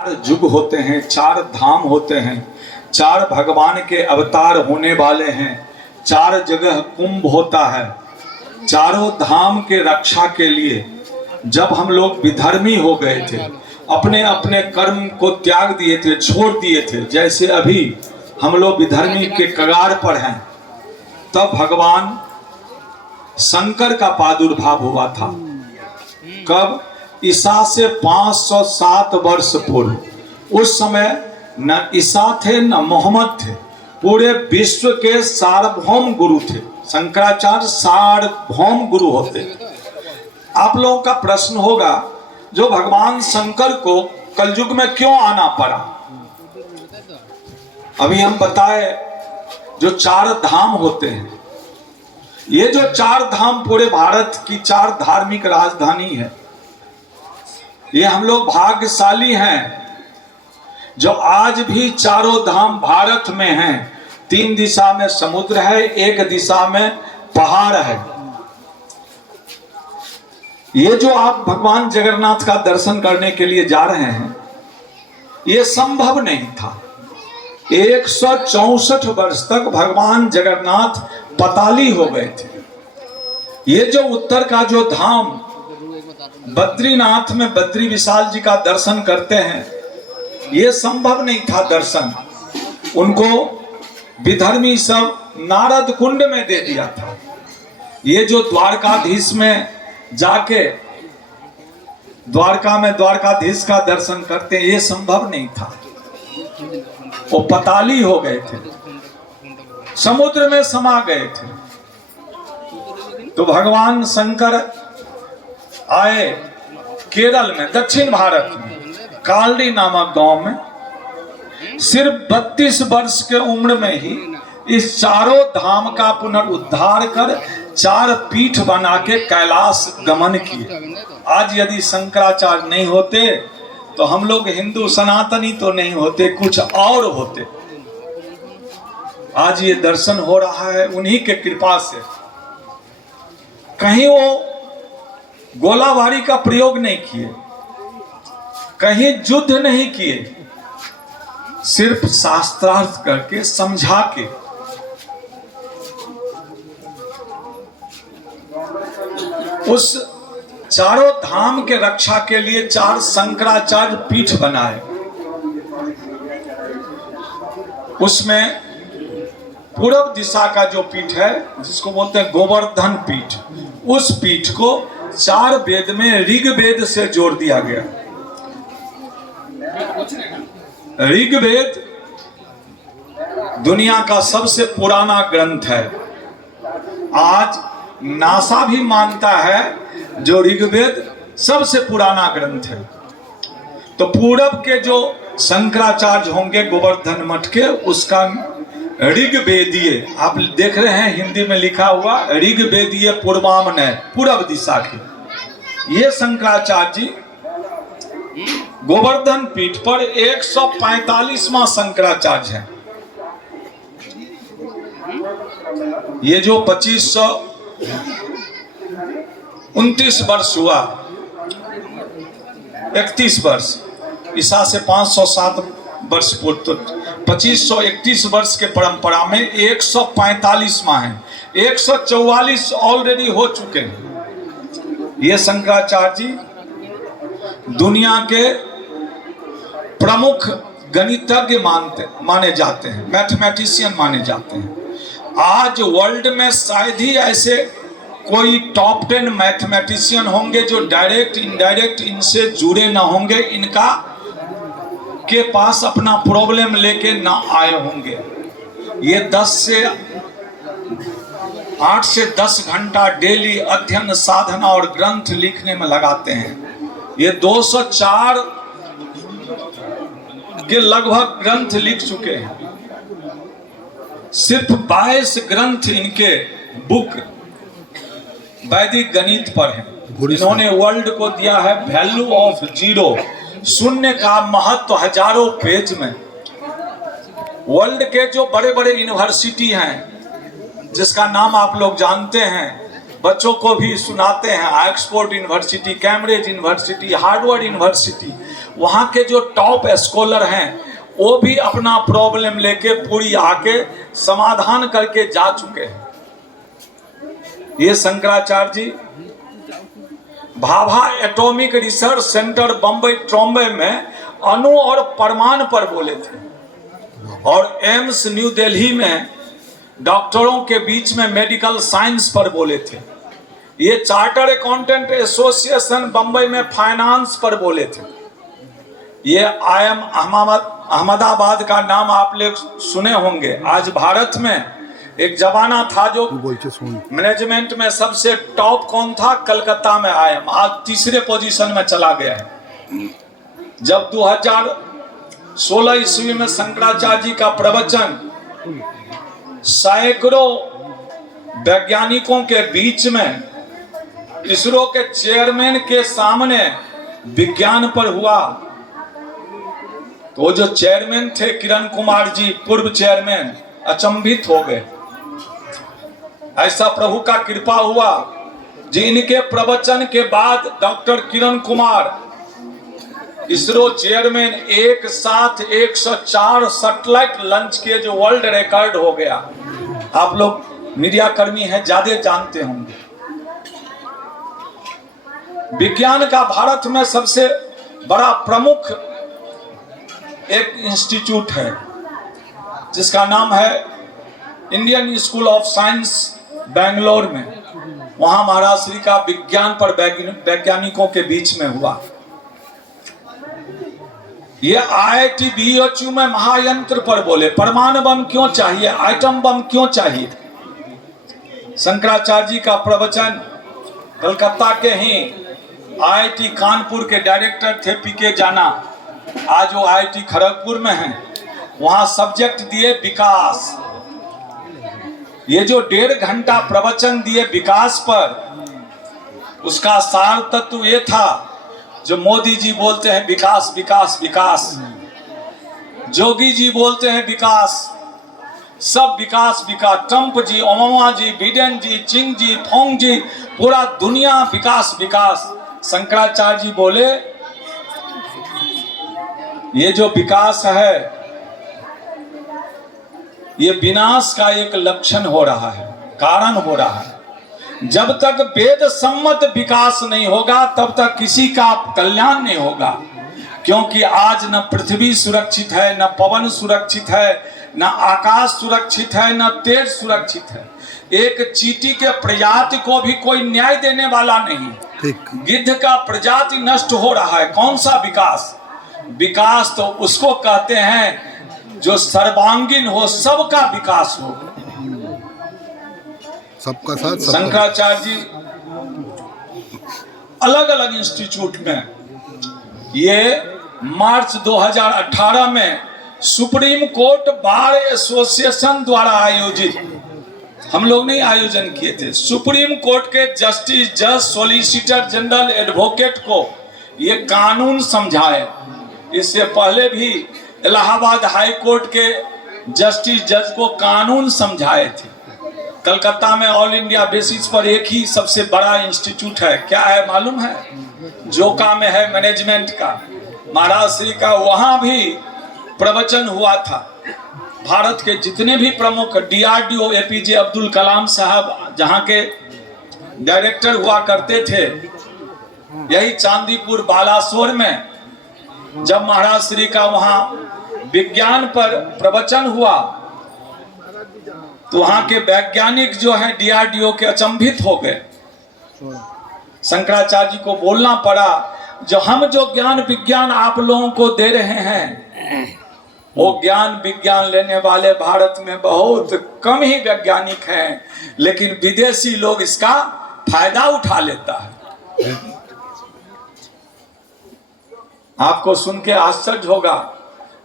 चार युग होते हैं, चार धाम होते हैं, चार भगवान के अवतार होने वाले हैं, चार जगह कुंभ होता है। चारों धाम के रक्षा के लिए जब हम लोग विधर्मी हो गए थे, अपने अपने कर्म को त्याग दिए थे, छोड़ दिए थे, जैसे अभी हम लोग विधर्मी के कगार पर हैं, तब भगवान शंकर का प्रादुर्भाव हुआ था। कब? ईसा से 507 वर्ष पूर्व। उस समय न ईसा थे न मोहम्मद थे, पूरे विश्व के सार्वभौम गुरु थे। शंकराचार्य सार्वभौम गुरु होते। आप लोगों का प्रश्न होगा, जो भगवान शंकर को कलयुग में क्यों आना पड़ा? अभी हम बताए, जो चार धाम होते हैं, ये जो चार धाम पूरे भारत की चार धार्मिक राजधानी है। ये हम लोग भाग्यशाली हैं जो आज भी चारों धाम भारत में हैं। 3 दिशा में समुद्र है, 1 दिशा में पहाड़ है। ये जो आप भगवान जगन्नाथ का दर्शन करने के लिए जा रहे हैं, ये संभव नहीं था। 164 वर्ष तक भगवान जगन्नाथ पताली हो गए थे। ये जो उत्तर का जो धाम बद्रीनाथ में बद्री विशाल जी का दर्शन करते हैं, ये संभव नहीं था दर्शन। उनको विधर्मी सब नारद कुंड में दे दिया था। ये जो द्वारकाधीश में जाके द्वारका में द्वारकाधीश का दर्शन करते हैं, ये संभव नहीं था। वो पताली हो गए थे, समुद्र में समा गए थे। तो भगवान शंकर आए केरल में, दक्षिण भारत में, कालड़ी नामक गांव में। सिर्फ 32 वर्ष के उम्र में ही इस चारों धाम का पुनरुद्धार कर 4 पीठ बना के कैलाश गमन किए। आज यदि शंकराचार्य नहीं होते तो हम लोग हिंदू सनातनी तो नहीं होते, कुछ और होते। आज ये दर्शन हो रहा है उन्हीं के कृपा से। कहीं वो गोलाबारी का प्रयोग नहीं किए, कहीं युद्ध नहीं किए, सिर्फ शास्त्रार्थ करके समझा के। उस चारों धाम के रक्षा के लिए 4 शंकराचार्य पीठ बनाए। उसमें पूर्व दिशा का जो पीठ है, जिसको बोलते हैं गोवर्धन पीठ, उस पीठ को 4 वेद में ऋग्वेद से जोड़ दिया गया। ऋग्वेद दुनिया का सबसे पुराना ग्रंथ है। आज नासा भी मानता है जो ऋग्वेद सबसे पुराना ग्रंथ है। तो पूरब के जो शंकराचार्य होंगे गोवर्धन मठ के, उसका ऋग्वेदीय, आप देख रहे हैं हिंदी में लिखा हुआ ऋग्वेदीय पूर्वामनय, पूर्व दिशा के। ये शंकराचार्य जी गोवर्धन पीठ पर 145वां शंकराचार्य हैं। ये जो 2529 वर्ष हुआ, 31 वर्ष, ईसा से 507 वर्ष पूर्व, तो 2531 वर्ष के परंपरा में 145वां है। 144 ऑलरेडी हो चुके हैं। ये शंकराचार्य जी दुनिया के प्रमुख गणितज्ञ माने जाते हैं, मैथमेटिशियन माने जाते हैं। आज वर्ल्ड में शायद ही ऐसे कोई टॉप 10 मैथमेटिशियन होंगे जो डायरेक्ट इनडायरेक्ट इनसे जुड़े ना होंगे, इनका के पास अपना प्रॉब्लम लेके ना आए होंगे। ये 8 से 10 घंटा डेली अध्ययन, साधना और ग्रंथ लिखने में लगाते हैं। ये 204 के लगभग ग्रंथ लिख चुके हैं। सिर्फ 22 ग्रंथ इनके बुक वैदिक गणित पर है। इन्होंने वर्ल्ड को दिया है वैल्यू ऑफ जीरो, शून्य का महत्व हजारों पेज में। वर्ल्ड के जो बड़े बड़े यूनिवर्सिटी हैं, जिसका नाम आप लोग जानते हैं, बच्चों को भी सुनाते हैं। Oxford university, Cambridge university, Harvard university, वहाँ के जो टॉप स्कॉलर हैं वो भी अपना प्रॉब्लम लेके पूरी आके समाधान करके जा चुके हैं। ये Shankaracharya ji Bhabha atomic research centre Bombay Trombay में अणु और परमाणु पर बोले थे, और एम्स न्यू दिल्ली में डॉक्टरों के बीच में मेडिकल साइंस पर बोले थे। ये चार्टर्ड अकाउंटेंट एसोसिएशन बम्बई में फाइनेंस पर बोले थे। ये IIM अहमदाबाद का नाम आप लोग सुने होंगे। आज भारत में एक जमाना था जो मैनेजमेंट में सबसे टॉप कौन था, कलकत्ता में IIM, आज तीसरे पोजीशन में चला गया है। जब 2016 ईस्वी में शंकराचार्य जी का प्रवचन सैकड़ों वैज्ञानिकों के बीच में इसरो के चेयरमैन के सामने विज्ञान पर हुआ, तो वो जो चेयरमैन थे किरण कुमार जी, पूर्व चेयरमैन, अचंभित हो गए। ऐसा प्रभु का कृपा हुआ जिनके प्रवचन के बाद डॉक्टर किरण कुमार, इसरो चेयरमैन, एक साथ 104 सैटेलाइट लॉन्च किए, जो वर्ल्ड रिकॉर्ड हो गया। आप लोग मीडिया कर्मी हैं, ज्यादा जानते होंगे। विज्ञान का भारत में सबसे बड़ा प्रमुख एक इंस्टीट्यूट है जिसका नाम है Indian school of science Bangalore में। वहां महाराज श्री का विज्ञान पर वैज्ञानिकों के बीच में हुआ। ये IIT BHU में महायंत्र पर बोले, परमाणु बम क्यों चाहिए, आइटम बम क्यों चाहिए। शंकराचार्य जी का प्रवचन कलकत्ता के ही IIT कानपुर के डायरेक्टर थे PK जाना, आज वो IIT खड़गपुर में हैं। वहां सब्जेक्ट दिए विकास। ये जो 1.5 घंटा प्रवचन दिए विकास पर, उसका सार तत्व ये था जो मोदी जी बोलते हैं विकास विकास विकास, जोगी जी बोलते हैं विकास, सब विकास विकास, ट्रंप जी, ओबामा जी, बिडेन जी, चिंग जी, फोंग जी, पूरा दुनिया विकास विकास। शंकराचार्य जी बोले ये जो विकास है ये विनाश का एक लक्षण हो रहा है, कारण हो रहा है। जब तक वेद सम्मत विकास नहीं होगा तब तक किसी का कल्याण नहीं होगा, क्योंकि आज न पृथ्वी सुरक्षित है, न पवन सुरक्षित है, न आकाश सुरक्षित है, न तेज सुरक्षित है। एक चींटी के प्रजाति को भी कोई न्याय देने वाला नहीं। गिद्ध का प्रजाति नष्ट हो रहा है, कौन सा विकास। विकास तो उसको कहते हैं जो सर्वांगीण हो, सबका विकास हो, सबका साथ। शंकराचार्य जी अलग अलग इंस्टीट्यूट में, ये मार्च 2018 में सुप्रीम कोर्ट बार एसोसिएशन द्वारा आयोजित, हम लोग नहीं आयोजन किए थे, सुप्रीम कोर्ट के जस्टिस, जज, सॉलिसिटर जनरल, एडवोकेट को ये कानून समझाए। इससे पहले भी इलाहाबाद हाई कोर्ट के जस्टिस, जज को कानून समझाए थे। कलकत्ता में ऑल इंडिया बेसिस पर एक ही सबसे बड़ा इंस्टीट्यूट है, क्या है मालूम है, जोका में है, मैनेजमेंट का, महाराज श्री का। वहां भी प्रवचन हुआ था। भारत के जितने भी प्रमुख, DRDO APJ अब्दुल कलाम साहब जहां के डायरेक्टर हुआ करते थे, यही चांदीपुर बालासोर में जब महाराज श्री का वहां विज्ञान पर प्रवचन हुआ तो वहां के वैज्ञानिक जो है DRDO के अचंभित हो गए। शंकराचार्य जी को बोलना पड़ा, जो हम जो ज्ञान विज्ञान आप लोगों को दे रहे हैं, वो ज्ञान विज्ञान लेने वाले भारत में बहुत कम ही वैज्ञानिक हैं, लेकिन विदेशी लोग इसका फायदा उठा लेता है। आपको सुन के आश्चर्य होगा,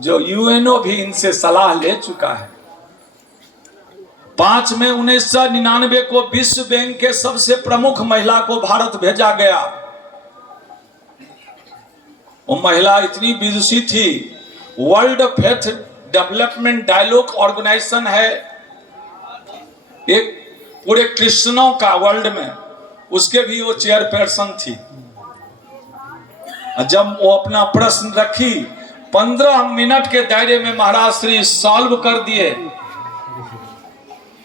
जो UNO भी इनसे सलाह ले चुका है। 5 मई 1999 को विश्व बैंक के सबसे प्रमुख महिला को भारत भेजा गया। वो महिला इतनी विदुषी थी, world faith development dialogue organisation है, एक पूरे क्रिश्चियनों का वर्ल्ड में, उसके भी वो चेयरपर्सन थी। जब वो अपना प्रश्न रखी, 15 मिनट के दायरे में महाराज श्री सॉल्व कर दिए।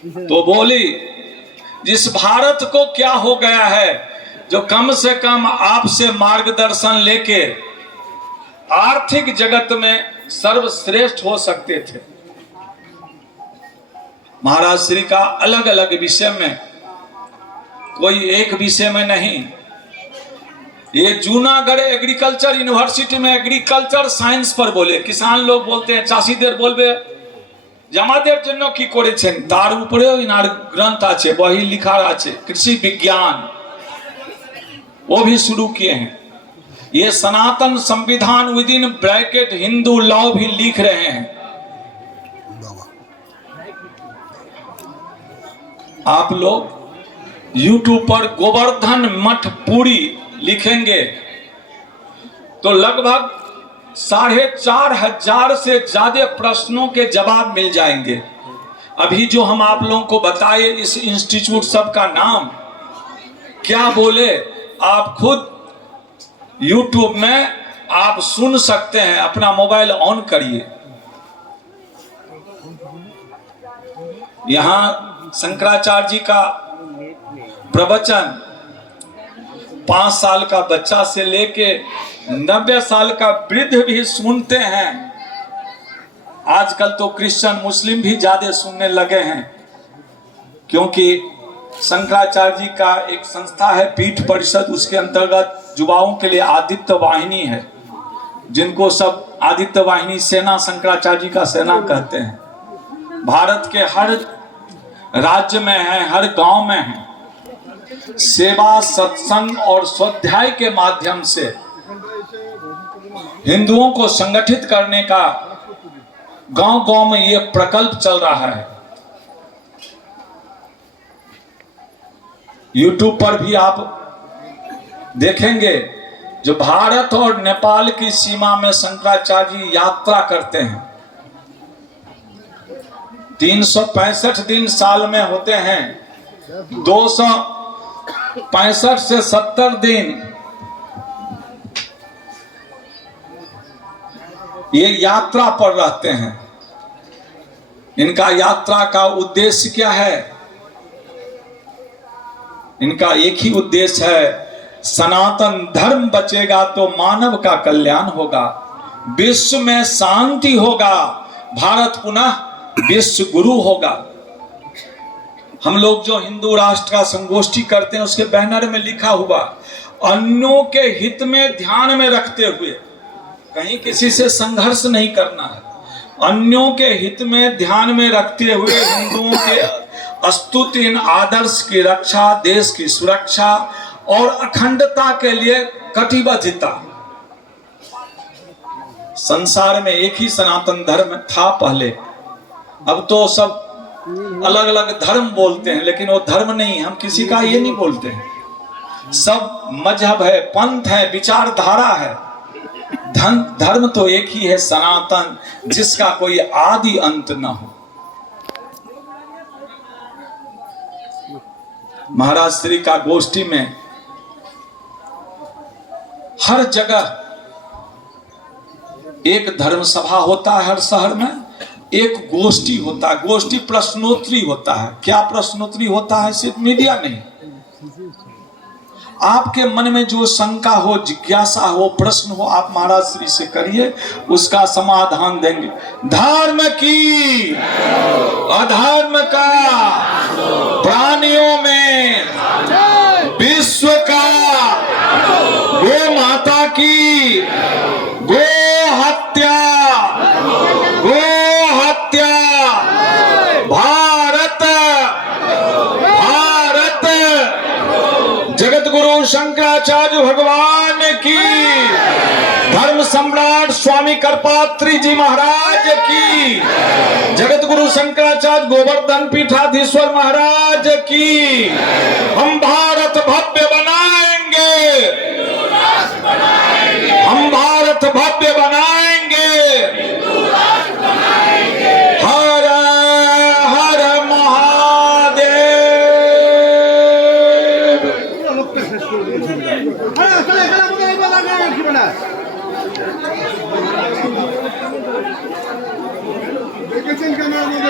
तो बोली, जिस भारत को क्या हो गया है जो कम से कम आपसे मार्गदर्शन लेके आर्थिक जगत में सर्वश्रेष्ठ हो सकते थे। महाराज श्री का अलग अलग विषय में, कोई एक विषय में नहीं। ये जूनागढ़ एग्रीकल्चर यूनिवर्सिटी में एग्रीकल्चर साइंस पर बोले। किसान लोग बोलते हैं, चाषीदेर बोलबे জামাদের জন্য কি করেছেন তার উপরেও ইনার গ্রंथ আছে, वही लिखा আছে, कृषि विज्ञान वो भी शुरू किए हैं। ये सनातन संविधान with in bracket Hindu law भी लिख रहे हैं। आप लोग YouTube पर गोवर्धन मठ पुरी लिखेंगे तो लगभग 4,500 से ज्यादा प्रश्नों के जवाब मिल जाएंगे। अभी जो हम आप लोगों को बताए इस इंस्टीट्यूट सब का नाम क्या बोले, आप खुद YouTube में आप सुन सकते हैं। अपना मोबाइल ऑन करिए, यहाँ शंकराचार्य जी का प्रवचन 5 साल का बच्चा से लेके 90 साल का वृद्ध भी सुनते हैं। आजकल तो क्रिश्चियन मुस्लिम भी ज्यादा सुनने लगे हैं, क्योंकि शंकराचार्य जी का एक संस्था है पीठ परिषद, उसके अंतर्गत युवाओं के लिए आदित्य वाहिनी है, जिनको सब आदित्य वाहिनी सेना शंकराचार्य जी का सेना कहते हैं। भारत के हर राज्य में है, हर गांव में है। सेवा, सत्संग और स्वाध्याय के माध्यम से हिंदुओं को संगठित करने का गांव गांव में ये प्रकल्प चल रहा है। YouTube पर भी आप देखेंगे, जो भारत और नेपाल की सीमा में शंकराचार्य जी यात्रा करते हैं। 365 दिन साल में होते हैं, 265 से 70 दिन ये यात्रा पर रहते हैं। इनका यात्रा का उद्देश्य क्या है? इनका एक ही उद्देश्य है, सनातन धर्म बचेगा तो मानव का कल्याण होगा, विश्व में शांति होगा, भारत पुनः विश्व गुरु होगा। हम लोग जो हिंदू राष्ट्र का संगोष्ठी करते हैं, उसके बैनर में लिखा हुआ, अन्यों के हित में ध्यान में रखते हुए, कहीं किसी से संघर्ष नहीं करना है। अन्यों के हित में ध्यान में रखते हुए हिंदुओं के स्तुतिहीन आदर्श की रक्षा, देश की सुरक्षा और अखंडता के लिए कटिबद्धता। संसार में एक ही सनातन धर्म था पहले, अब तो सब अलग अलग धर्म बोलते हैं, लेकिन वो धर्म नहीं, हम किसी का ये नहीं बोलते हैं। सब मजहब है, पंथ है, विचारधारा है। धर्म तो एक ही है, सनातन, जिसका कोई आदि अंत न हो। महाराज श्री का गोष्ठी में हर जगह एक धर्म सभा होता है, हर शहर में एक गोष्ठी होता है, गोष्ठी प्रश्नोत्तरी होता है। क्या प्रश्नोत्तरी होता है? सिर्फ मीडिया नहीं, आपके मन में जो शंका हो, जिज्ञासा हो, प्रश्न हो, आप महाराज श्री से करिए, उसका समाधान देंगे। धर्म की अधर्म का, प्राणियों में विश्व का, गो माता की गो हत्या, गो हत्या, भारत भारत जगत गुरु शंकराचार्य भगवान की, धर्म सम्राट स्वामी करपात्री जी महाराज की, जगत गुरु शंकराचार्य गोवर्धन पीठाधीश्वर महाराज की। हम भारत भव्य बनाएंगे, हम भारत भव्य बनाएंगे। हर हर महादेव। किचन का नाम है